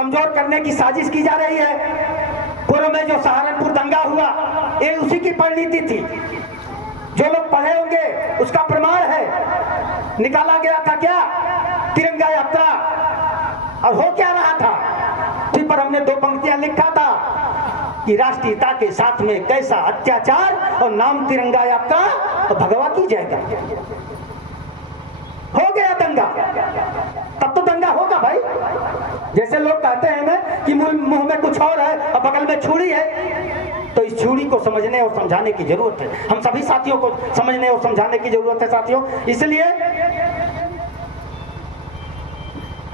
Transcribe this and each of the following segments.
कमजोर करने की साजिश की जा रही है। पूर्व में जो सहारनपुर दंगा हुआ ये उसी की परिणति थी। जो लोग पढ़े होंगे उसका प्रमाण है। निकाला गया था क्या? तिरंगा यात्रा। और हो क्या रहा था? उसी पर हमने 2 पंक्तियां लिखा था कि राष्ट्रीयता के साथ में कैसा अत्याचार और नाम तिरंगा यात्रा और भगवा की जाएगा। हो गया दंगा, तब तो दंगा होगा भाई। जैसे लोग कहते हैं ना कि मुंह में कुछ और है और बगल में छुरी है, तो इस छुरी को समझने और समझाने की जरूरत है। हम सभी साथियों को समझने और समझाने की जरूरत है साथियों। इसलिए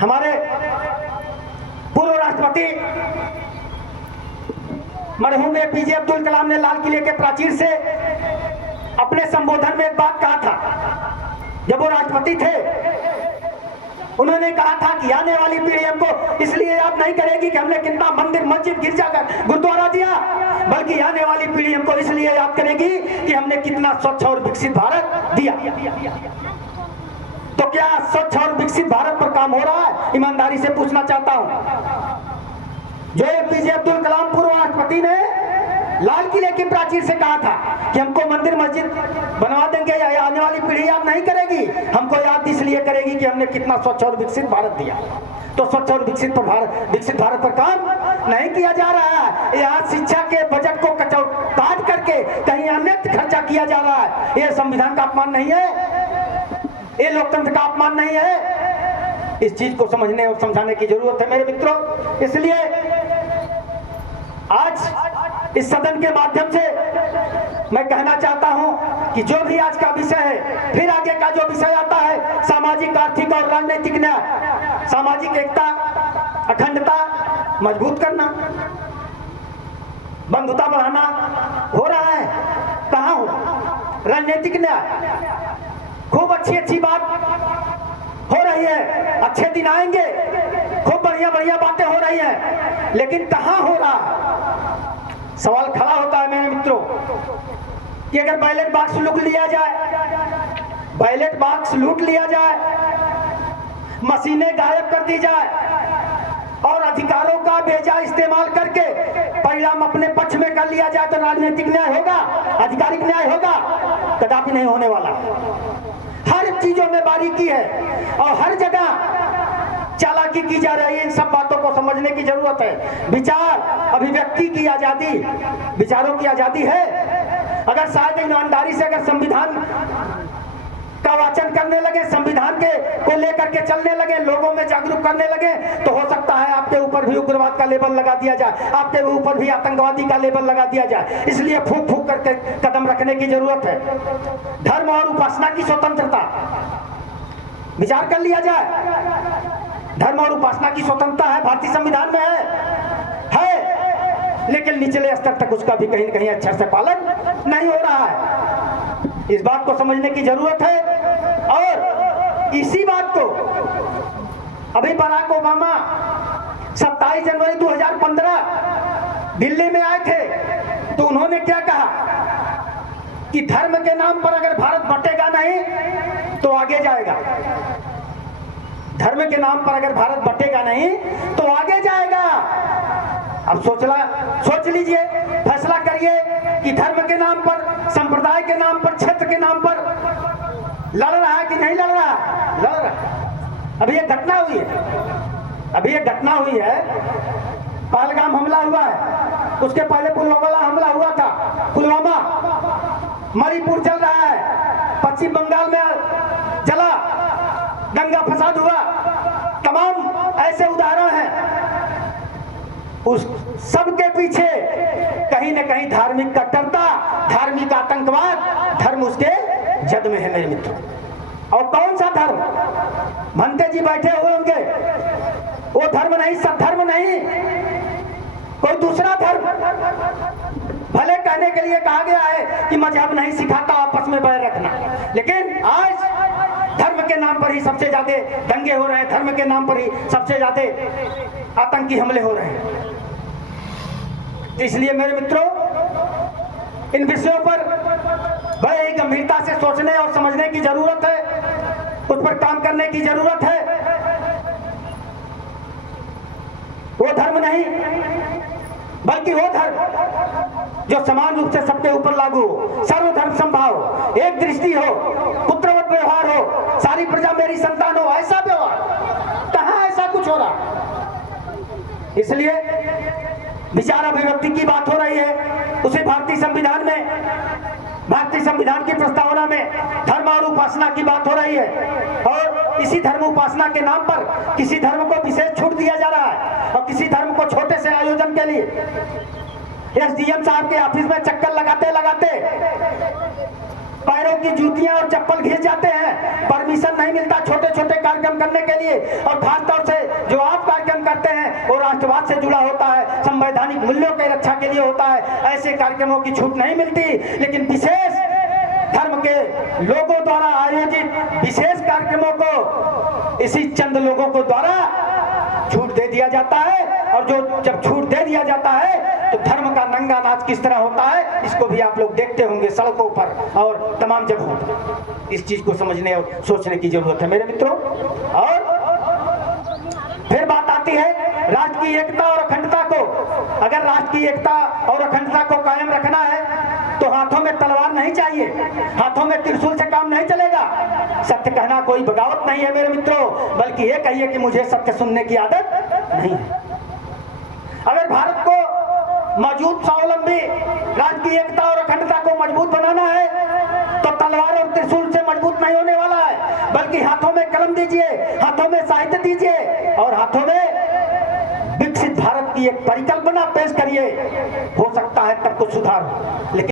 हमारे पूर्व राष्ट्रपति मरहूम एपीजे अब्दुल कलाम ने लाल किले के प्राचीर से अपने संबोधन में एक बात कहा था। जब वो राष्ट्रपति थे उन्होंने कहा था कि आने वाली पीढ़ी हमको इसलिए याद नहीं करेगी कि हमने कितना मंदिर, मस्जिद, गिरजाघर, गुरुद्वारा दिया, बल्कि आने वाली पीढ़ी हमको इसलिए याद करेगी कि हमने कितना स्वच्छ और विकसित भारत दिया। तो क्या स्वच्छ और विकसित भारत पर काम हो रहा है? ईमानदारी से पूछना चाहता हूं। जो एपीजे अब्दुल कलाम पूर्व राष्ट्रपति ने लाल किले की प्राचीर से कहा था कि हमको मंदिर, मस्जिद बनवा देंगे या आने वाली पीढ़ी याद नहीं करेगी, हमको याद इसलिए करेगी कि हमने कितना स्वच्छ और विकसित भारत दिया। तो स्वच्छ और विकसित भारत पर काम नहीं किया जा रहा है। यहाँ शिक्षा के बजट को काट करके कहीं अन्यत्र खर्चा किया जा रहा है। ये संविधान का अपमान नहीं है, ये लोकतंत्र का अपमान नहीं है। इस चीज को समझने और समझाने की जरूरत है मेरे मित्रों। इसलिए आज इस सदन के माध्यम से मैं कहना चाहता हूं कि जो भी आज का विषय है, फिर आगे का जो विषय आता है सामाजिक, आर्थिक और राजनीतिक न्याय, सामाजिक एकता, अखंडता मजबूत करना, बंधुता बढ़ाना हो रहा है। कहां हो? राजनीतिक न्याय खूब अच्छी बात हो रही है, अच्छे दिन आएंगे, खूब बढ़िया बातें हो रही हैं, लेकिन कहां हो रहा है? सवाल खड़ा होता है मेरे मित्रों कि अगर बैलेट बॉक्स लूट लिया जाए, मशीनें गायब कर दी जाए और अधिकारों का बेजा इस्तेमाल करके परिणाम अपने पक्ष में कर लिया जाए, तो राजनीतिक न्याय होगा? आधिकारिक न्याय होगा? कदापि नहीं होने वाला। हर चीजों में बारीकी है और हर जगह चालाकी की जा रही है। इन सब बातों को समझने की जरूरत है। विचार, अभिव्यक्ति की आजादी, विचारों की आजादी है। अगर शायद ईमानदारी से अगर संविधान का वाचन करने लगे, संविधान के को लेकर के चलने लगे, लोगों में जागरूक करने लगे, तो हो सकता है आपके ऊपर भी उग्रवाद का लेबल लगा दिया जाए, आपके ऊपर भी आतंकवादी का लेबल लगा दिया जाए। इसलिए फूंक फूंक करके कदम रखने की जरूरत है। धर्म और उपासना की स्वतंत्रता, विचार कर लिया जाए। धर्म और उपासना की स्वतंत्रता है, भारतीय संविधान में है, लेकिन निचले स्तर तक उसका भी कहीं न कहीं अच्छे से पालन नहीं हो रहा है। इस बात को समझने की जरूरत है। और इसी बात को अभी बराक ओबामा 27 जनवरी 2015 दिल्ली में आए थे, तो उन्होंने क्या कहा कि धर्म के नाम पर अगर भारत बटेगा नहीं तो आगे जाएगा। धर्म के नाम पर अगर भारत बटेगा नहीं तो आगे जाएगा। अब सोच लीजिए, फैसला करिए कि धर्म के नाम पर, संप्रदाय के नाम पर, क्षेत्र के नाम पर लड़ रहा है कि नहीं लड़ रहा है? लड़ रहा है। अभी एक घटना हुई है, पहलगाम हमला हुआ है, उसके पहले पुलवामा हमला हुआ था। पुलवामा, मणिपुर चल रहा है, पश्चिम बंगाल में जला, दंगा फसाद हुआ, तमाम ऐसे उदाहरण हैं। उस सब के पीछे कहीं न कहीं धार्मिक कट्टरता, धार्मिक आतंकवाद, धर्म उसके जद में है मेरे मित्रों। और कौन सा धर्म? भंते जी बैठे हुए होंगे, वो धर्म नहीं, सद्धर्म नहीं, कोई दूसरा धर्म। भले कहने के लिए कहा गया है कि मजहब नहीं सिखाता आपस में बैर रखना, लेकिन आज धर्म के नाम पर ही सबसे ज्यादा दंगे हो रहे हैं, धर्म के नाम पर ही सबसे ज्यादा आतंकी हमले हो रहे हैं। इसलिए मेरे मित्रों, इन विषयों पर बड़े ही गंभीरता से सोचने और समझने की जरूरत है, उस पर काम करने की जरूरत है। धर्म नहीं, बल्कि वो धर्म जो समान रूप से सबके ऊपर लागू हो, सर्वधर्म संभाव, एक दृष्टि हो, पुत्रवत व्यवहार हो, सारी प्रजा मेरी संतान हो, ऐसा व्यवहार। कहां ऐसा कुछ हो रहा? इसलिए विचार अभिव्यक्ति की बात हो रही है, उसे भारतीय संविधान में, भारतीय संविधान की प्रस्तावना में धर्म और उपासना की बात हो रही है। और इसी धर्म उपासना के नाम पर किसी धर्म को विशेष छूट दिया जा रहा है और किसी धर्म को छोटे से आयोजन के लिए एसडीएम साहब के ऑफिस में चक्कर लगाते लगाते पैरों की जूतियां और चप्पल घिस जाते हैं। परमिशन नहीं मिलता छोटे छोटे कार्यक्रम करने के लिए, और खासतौर से जो आप कार्यक्रम करते हैं वो राष्ट्रवाद से जुड़ा होता है, संवैधानिक मूल्यों की रक्षा के लिए होता है। ऐसे कार्यक्रमों की छूट नहीं मिलती, लेकिन विशेष धर्म के लोगों द्वारा आयोजित विशेष कार्यक्रमों को इसी चंद लोगों को द्वारा छूट दे दिया जाता है। और जो जब छूट दे दिया जाता है तो धर्म का नंगा नाच किस तरह होता है, इसको भी आप लोग देखते होंगे सड़कों पर और तमाम जगहों। इस चीज को समझने और सोचने की जरूरत है मेरे मित्रों। और फिर बात आती है राष्ट्र की एकता और अखंडता को। अगर राष्ट्र की एकता और अखंडता को कायम रखना है तो हाथों में तलवार नहीं चाहिए, हाथों में त्रिशूल से काम नहीं चलेगा। सत्य कहना कोई बगावत नहीं है मेरे मित्रों, बल्कि ये कहिए कि मुझे सत्य सुनने की आदत नहीं है। अगर भारत को मौजूद स्वावलंबी राज्य की एकता और अखंडता को मजबूत बनाना है तो तलवार और त्रिशूल से मजबूत नहीं होने वाला है, बल्कि हाथों में कलम दीजिए, हाथों में साहित्य दीजिए और हाथों में विकसित भारत की एक परिकल्पना पेश करिए। हो सकता है तब कुछ सुधार हो, लेकिन